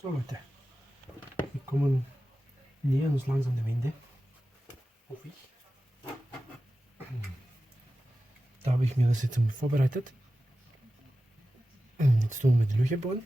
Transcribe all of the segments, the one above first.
So Leute, wir nähern uns langsam dem Ende, hoffe ich. Da habe ich mir das jetzt einmal vorbereitet. Jetzt tun wir die Löcher bohren.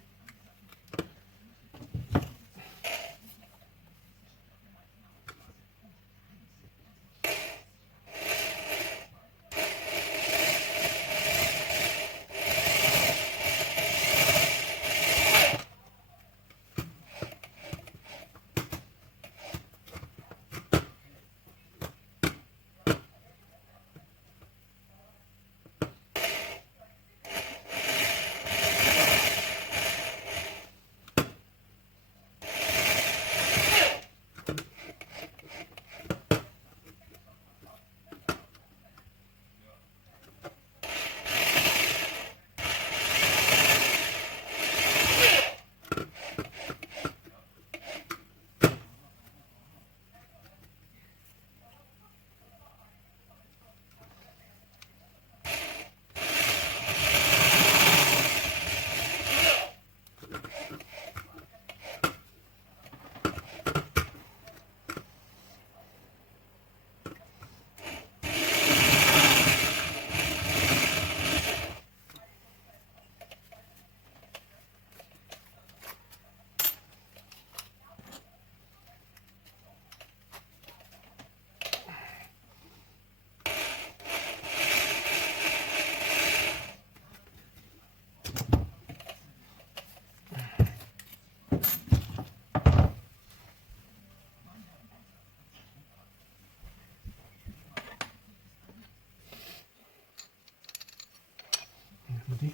Die.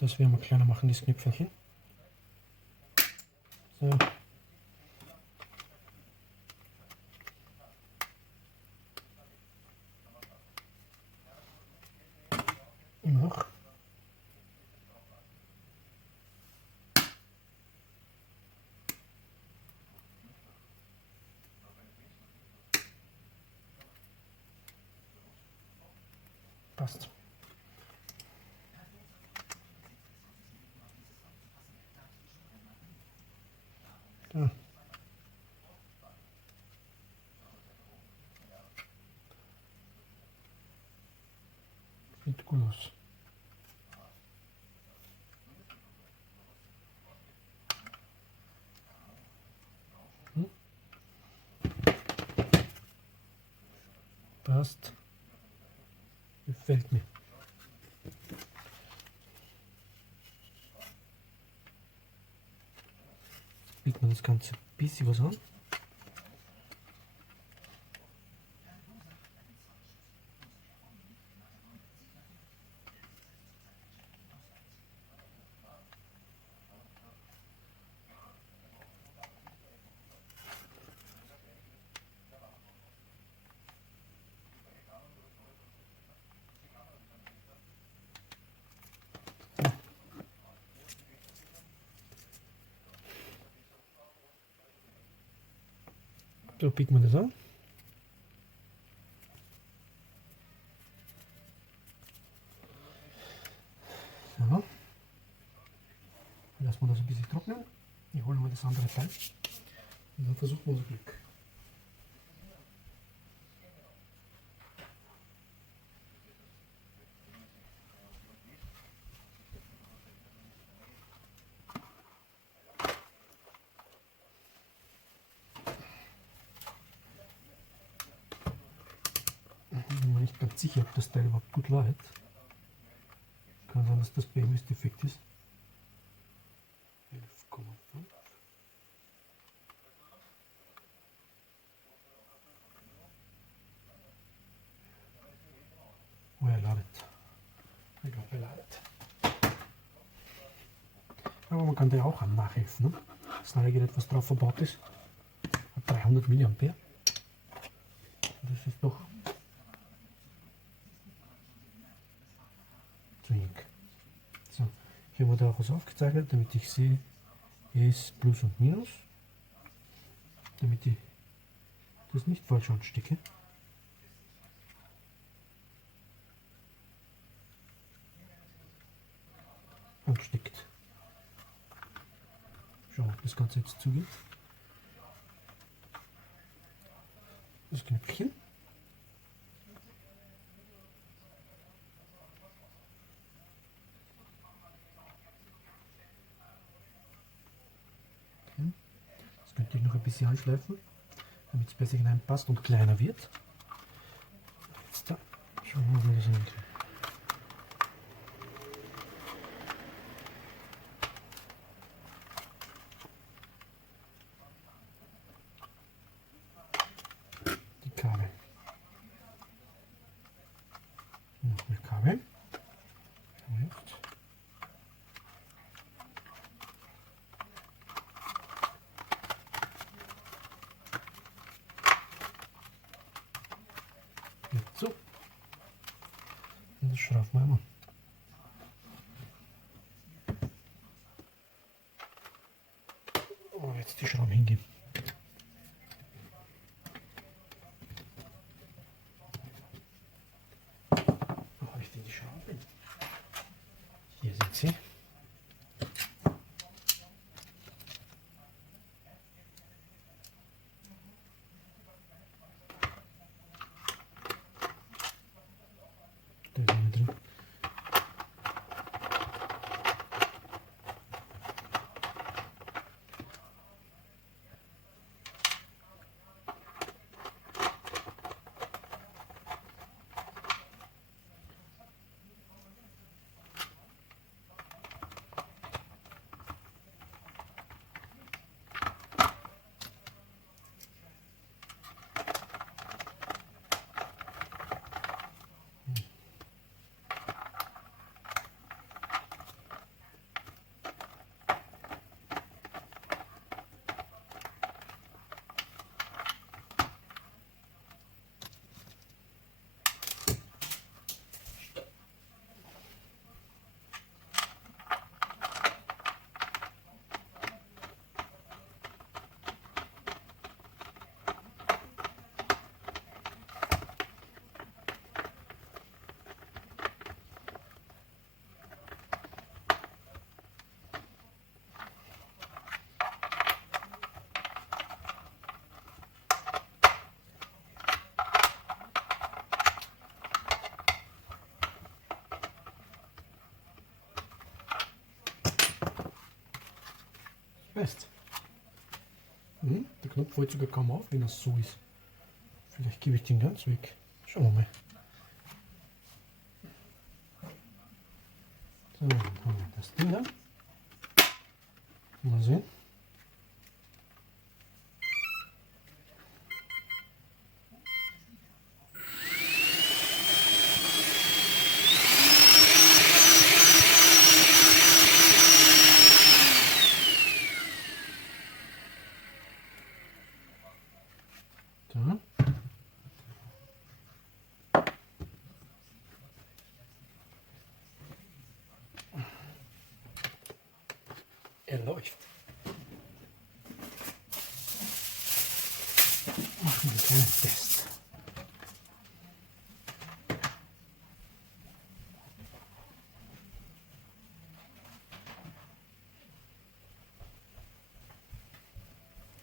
Das werden wir kleiner machen, das Knöpfelchen. So. Noch. Passt. Da. Sieht gut aus. Passt. Gefällt mir. biegt man das Ganze ein bisschen was an. So biegt man das an. So. Lassen wir das ein bisschen trocknen. Ich hole mal das andere Teil und dann versuchen wir unser Glück. Ich bin mir nicht ganz sicher, ob das Teil überhaupt gut läuft. Kann sein, dass das BMS defekt ist. 11,5. Oh, er ladet. Ich glaube, er ladet. Aber man kann da auch nachhelfen. Ne? Das Ladegerät, was drauf verbaut ist, hat 300 mA. Das ist doch zu wenig. So, hier wurde auch was aufgezeichnet, damit ich sehe, hier ist Plus und Minus, damit ich das nicht falsch anstecke. Angesteckt. Schauen, ob das Ganze jetzt zugeht. Das Knöpfchen. Okay. Das könnte ich noch ein bisschen anschleifen, damit es besser hineinpasst und kleiner wird. Jetzt da. Schauen wir mal, wie das hinkriegt. Die Kabel. Noch mehr Kabel. Jetzt so. Und das schrauben wir einmal. Oh, jetzt die Schrauben hingeben. Wo habe ich denn die Schrauben? Hier sind sie. Da ist eine drin. Fest. Der Knopf fällt sogar kaum auf, wenn das so ist. Vielleicht gebe ich den ganz weg. Schauen wir mal. So, dann haben wir das Ding da. Mal sehen. Er läuft. Machen wir einen kleinen Test.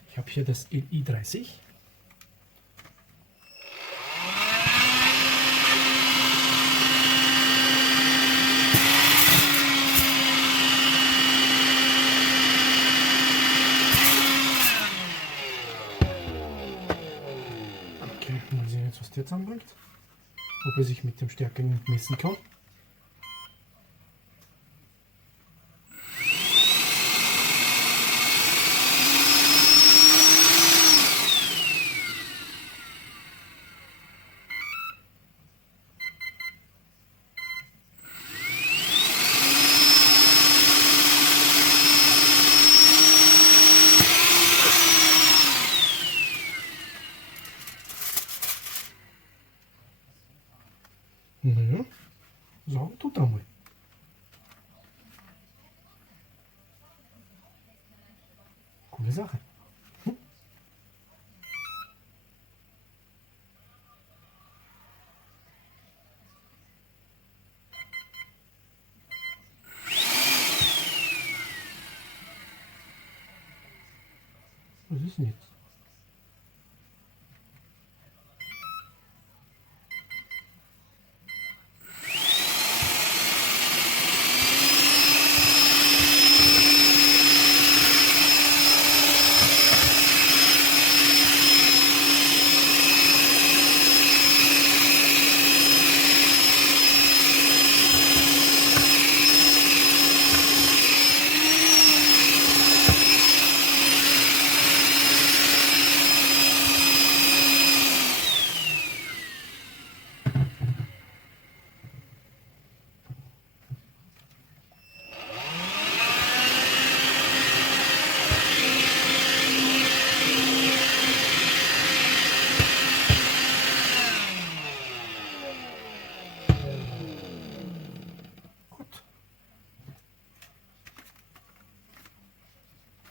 Ich habe hier das LI30. Okay, mal sehen jetzt, was der zusammenbringt. Ob er sich mit dem Stärken messen kann. Naja, so, tut einmal. Coole Sache. Was ist denn jetzt?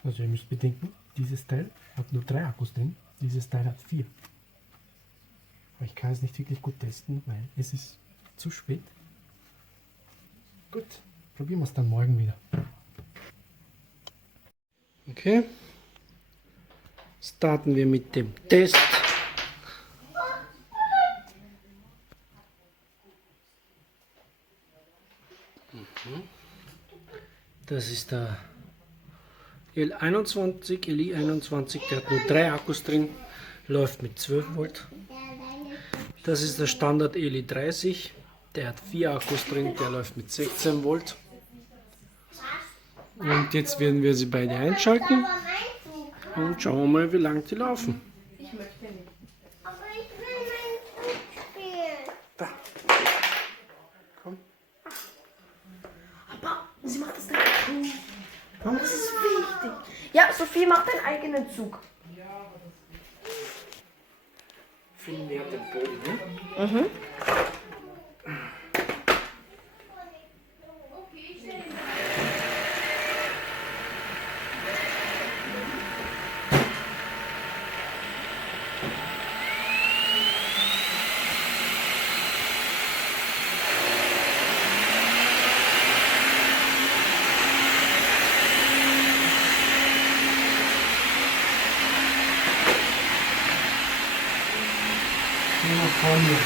Also ihr müsst bedenken, dieses Teil hat nur 3 Akkus drin, dieses Teil hat 4. Aber ich kann es nicht wirklich gut testen, weil es ist zu spät. Gut, probieren wir es dann morgen wieder. Okay, starten wir mit dem Test. Das ist der L21, LI21, der hat nur 3 Akkus drin, läuft mit 12 Volt. Das ist der Standard LI30, der hat 4 Akkus drin, der läuft mit 16 Volt. Und jetzt werden wir sie beide einschalten und schauen wir mal, wie lange die laufen. Ich möchte nicht. Aber ich will meinen Zug spielen. Da. Komm. Aber sie macht das nicht. Das ist wichtig. Ja, Sophie, mach deinen eigenen Zug. Viel mehr den Boden, ne? Mhm. Ja, komm hier.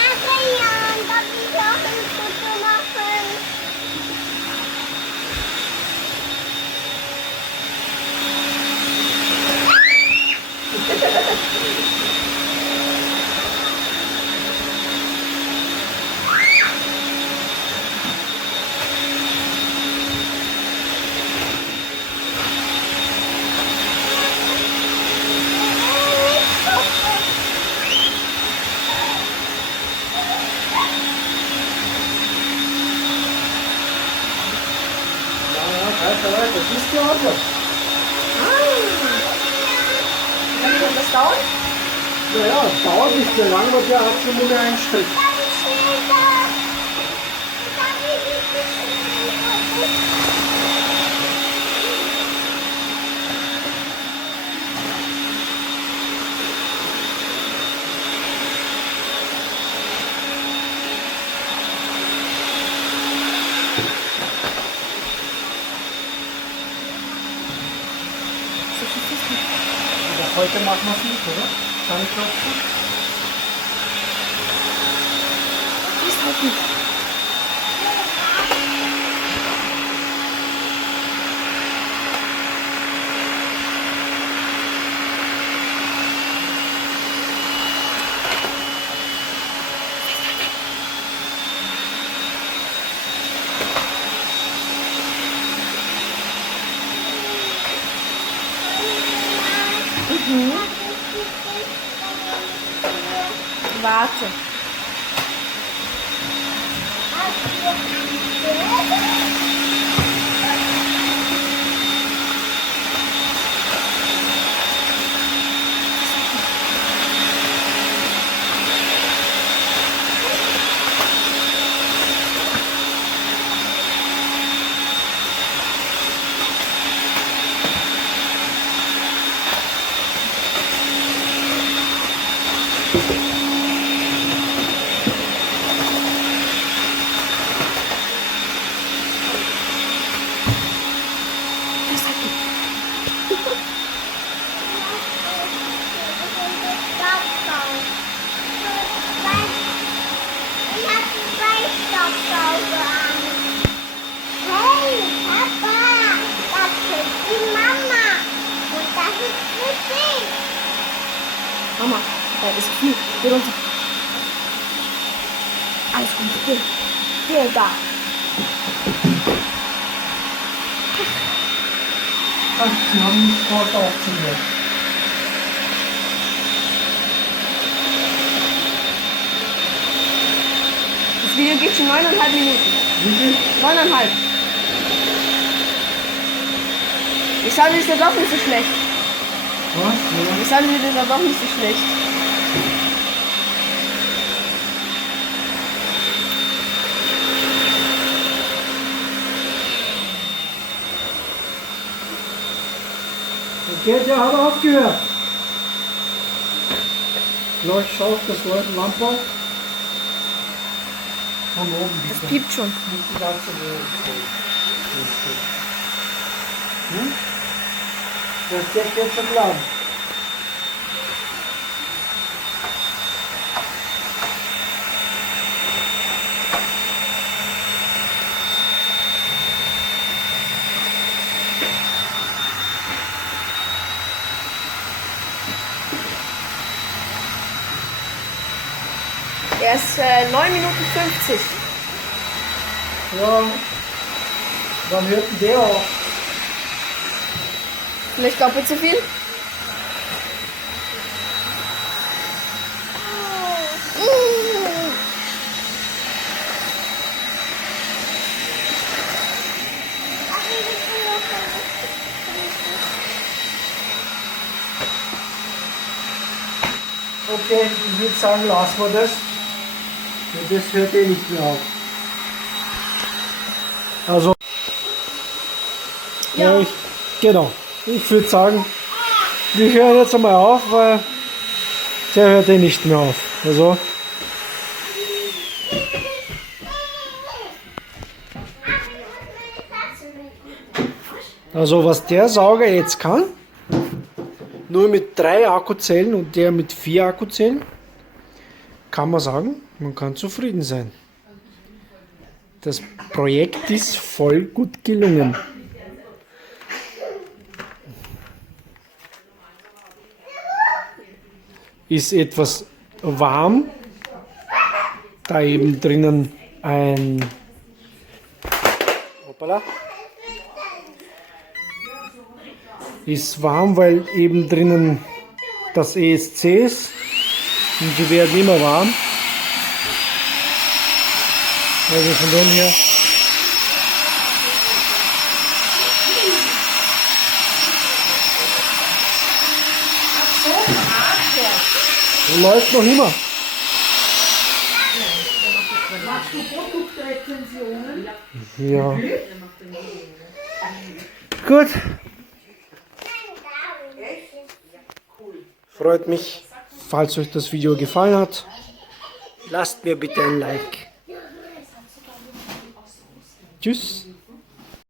Adrian, darf ich auch ein Foto machen? Weiter, das ist ja auch. Wie lange wird das dauern? Naja, es dauert nicht sehr lang, aber der hat schon nur einen Strich. Aber heute machen wir es nicht, oder? Kann ich klopfen? Ist halt nicht. Warte. Ach, Ich habe zwei Staubsauger an. Hey, Papa, das ist die Mama. Und das ist für dich. Mama, da ist viel. Geh runter. Alles gut, geh. Geh da. Ach, Sie haben nicht vor, aufzunehmen. Das Video geht schon 9,5 Minuten. Wie viel? 9,5. Ich sage, ist ja doch nicht so schlecht. Was? Ich sage, ist ja doch nicht so schlecht. Okay, der hat aufgehört. Gleich schaut das rote Lampe auf. Von oben Das bitte. piept schon. Nicht die ganze Welt. Hm? Das geht jetzt schon lang. Er ist 9 Minuten 50. Ja. Wann hört denn der auf? Vielleicht doppelt so viel? Okay, ich würde sagen, lassen wir das. Ja, das hört eh nicht mehr auf. Also, Ja. genau. Ich würde sagen, wir hören jetzt einmal auf, weil der hört eh nicht mehr auf. Also was der Sauger jetzt kann, nur mit 3 Akkuzellen und der mit 4 Akkuzellen, kann man sagen, man kann zufrieden sein. Das Projekt ist voll gut gelungen. Ist etwas warm, da eben drinnen ein hoppala, ist warm, weil eben drinnen das ESC ist und die werden immer warm. Also von dem her läuft noch immer. Machst du Produktrezensionen? Ja. Gut. Freut mich, falls euch das Video gefallen hat. Lasst mir bitte ein Like. Tschüss.